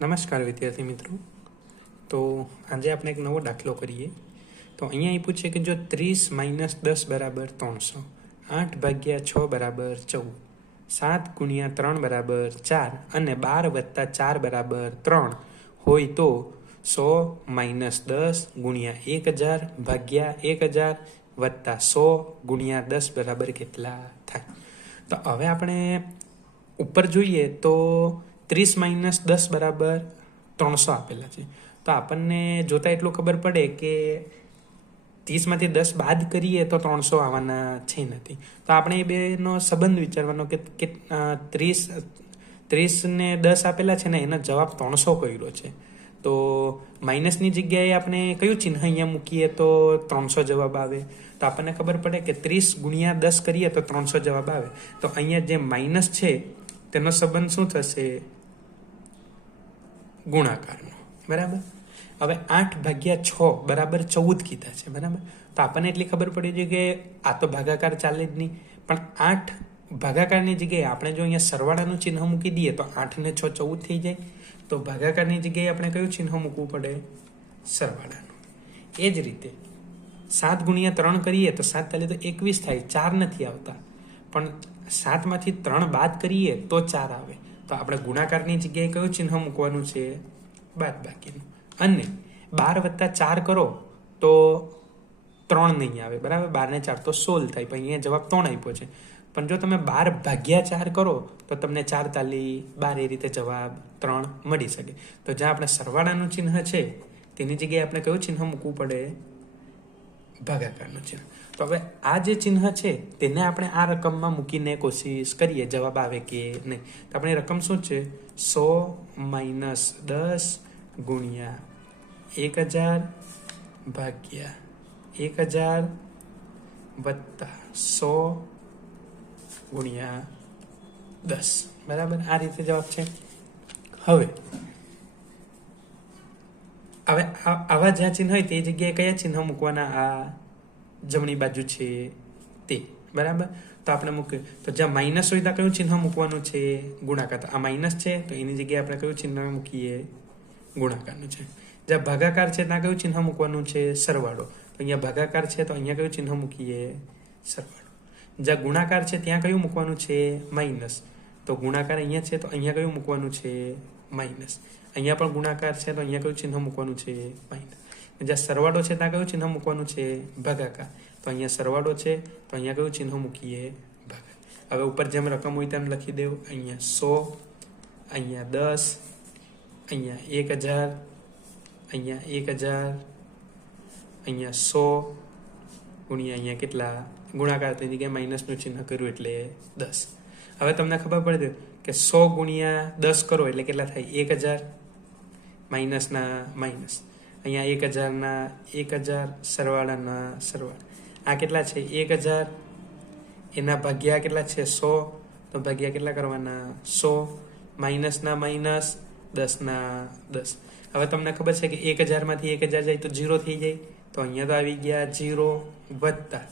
નમસ્કાર વિદ્યાર્થી મિત્રો। તો આજે આપણે એક નવો દાખલો કરીએ। તો અહીંયા એ પૂછે કે જો 30 માઇનસ 10 બરાબર 300, 8 ભાગ્યા 6 બરાબર 14, 7 ગુણ્યા 3 બરાબર 4 અને 12 વત્તા 4 બરાબર 3 હોય તો 100 માઇનસ 10 ગુણ્યા 1000 ભાગ્યા 1000 વત્તા 100 ગુણ્યા 10 બરાબર કેટલા થાય? તો હવે આપણે ઉપર જોઈએ તો 30 માઇનસ 10 બરાબર 300 આપેલા છે। તો આપણને જોતા એટલું ખબર પડે કે 30માંથી 10 બાદ કરીએ તો 300 આવવાના છે નથી। તો આપણે એ બેનો સંબંધ વિચારવાનો કે 30 ને 10 આપેલા છે ને એનો જવાબ 300 કર્યો છે। તો માઇનસની જગ્યાએ આપણે કયું ચિહ્ન અહીંયા મૂકીએ તો 300 જવાબ આવે? તો આપણને ખબર પડે કે 30 ગુણ્યા 10 કરીએ તો 300 જવાબ આવે। તો અહીંયા જે માઇનસ છે તેનો સંબંધ શું થશે? ગુણાકારનો, બરાબર। હવે 8 ભાગ્યા 6 બરાબર 14 કીધા છે, બરાબર। તો આપણને એટલી ખબર પડી છે કે આ તો ભાગાકાર ચાલે જ નહીં, પણ 8 ભાગાકારની જગ્યાએ આપણે જો અહીંયા સરવાળાનું ચિહ્ન મૂકી દઈએ તો 8 ને 6 14 થઈ જાય। તો ભાગાકારની જગ્યાએ આપણે કયું ચિહ્ન મૂકવું પડે? સરવાળાનું। એ જ રીતે 7 ગુણ્યા 3 કરીએ તો 7 તાલે તો 21 થાય, 4 નથી આવતા, પણ 7માંથી 3 બાદ કરીએ તો 4 આવે। તો આપણે ગુણાકારની જગ્યાએ કયું ચિહ્ન મૂકવાનું છે? બાદબાકીનું। અને 12 વત્તા 4 કરો તો 3 નહીં આવે, બરાબર। 12 ને 4 તો 16 થાય, પણ અહીંયા જવાબ 3 આપ્યો છે। પણ જો તમે 12 ભાગ્યા 4 કરો તો તમને 4 તાલી 12 એ રીતે જવાબ 3 મળી શકે। તો જ્યાં આપણે સરવાળાનું ચિહ્ન છે તેની જગ્યાએ આપણે કયું ચિહ્ન મૂકવું પડે? ભાગાકારનું ચિહ્ન। તો હવે આ જે ચિહ્ન છે તેને આપણે આ રકમમાં મૂકીને કોશિશ કરીએ જવાબ આવે કે નહીં। તો આપણી રકમ શું છે? 100 માઇનસ 10 ગુણ્યા 1000 ભાગ્યા 1000 વત્તા 100 ગુણ્યા 10, બરાબર। આ રીતે જવાબ છે। હવે આવા જ્યાં ચિહ્ન હોય તે જગ્યાએ કયા ચિહ્ન મૂકવાના? આ જમણી બાજુ છે તે, બરાબર। તો આપણે મૂકીએ તો જ્યાં માઇનસ હોય ત્યાં કયું ચિહ્ન મૂકવાનું છે? ગુણાકાર। તો આ માઇનસ છે તો એની જગ્યાએ આપણે કયું ચિહ્ન મૂકીએ? ગુણાકારનું છે। જ્યાં ભાગાકાર છે ત્યાં કયું ચિહ્ન મૂકવાનું છે? સરવાળો। તો અહીંયા ભાગાકાર છે તો અહીંયા કયું ચિહ્ન મૂકીએ? સરવાળો। જ્યાં ગુણાકાર છે ત્યાં કયું મૂકવાનું છે? માઇનસ। તો ગુણાકાર અહીંયા છે તો અહીંયા કયું મૂકવાનું છે? માઇનસ। અહીંયા પણ ગુણાકાર છે તો અહીંયા કયું ચિહ્ન મૂકવાનું છે? માઇનસ। જ્યાં સરવાળો છે ત્યાં કયું ચિહ્ન મૂકવાનું છે? ભાગાકાર। તો અહીંયા સરવાળો છે તો અહીંયા કયું ચિહ્ન મૂકીએ? ભાગાકાર। હવે ઉપર જેમ રકમ હોય તેમ લખી દેવું। અહીંયા 100, અહીંયા 10, અહીંયા 1000, અહીંયા 1000, અહીંયા 100 ગુણ્યા અહીંયા કેટલા? ગુણાકાર, તેની જગ્યાએ માઇનસનું ચિહ્ન કર્યું એટલે 10। હવે તમને ખબર પડે કે 100 ગુણ્યા 10 કરો એટલે કેટલા થાય? 1000 માઇનસના માઇનસ, અહીંયા 1000 ના 1000, સરવાળાના સરવાળા। આ કેટલા છે? 1000, એના ભાગ્યા કેટલા છે? 100, તો ભાગ્યા કેટલા કરવાના? 100, માઇનસના માઇનસ, 10 ના 10। હવે તમને ખબર છે કે 1000 માંથી 1000 જાય તો 0 થઈ જાય, તો અહીંયા તો આવી ગયા 0 વત્તા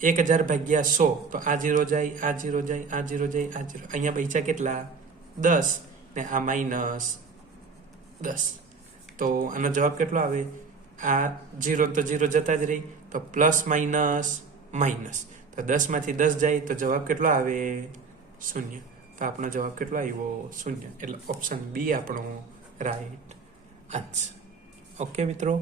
1000 ભાગ્યા 100, તો આ 0 જાય, આ 0 જાય, આ 0 જાય, આ 0, અહીંયા બચ્યા કેટલા? 10 ને આ માઇનસ 10। તો આનો જવાબ કેટલો આવે? આ 0 તો 0 જતા જ રહી, તો પ્લસ માઇનસ માઇનસ, તો 10 માંથી 10 જાય તો જવાબ કેટલો આવે? 0। તો આપણો જવાબ કેટલો આવ્યો? 0। એટલે ઓપ્શન બી આપણો રાઈટ આન્સર। ઓકે મિત્રો।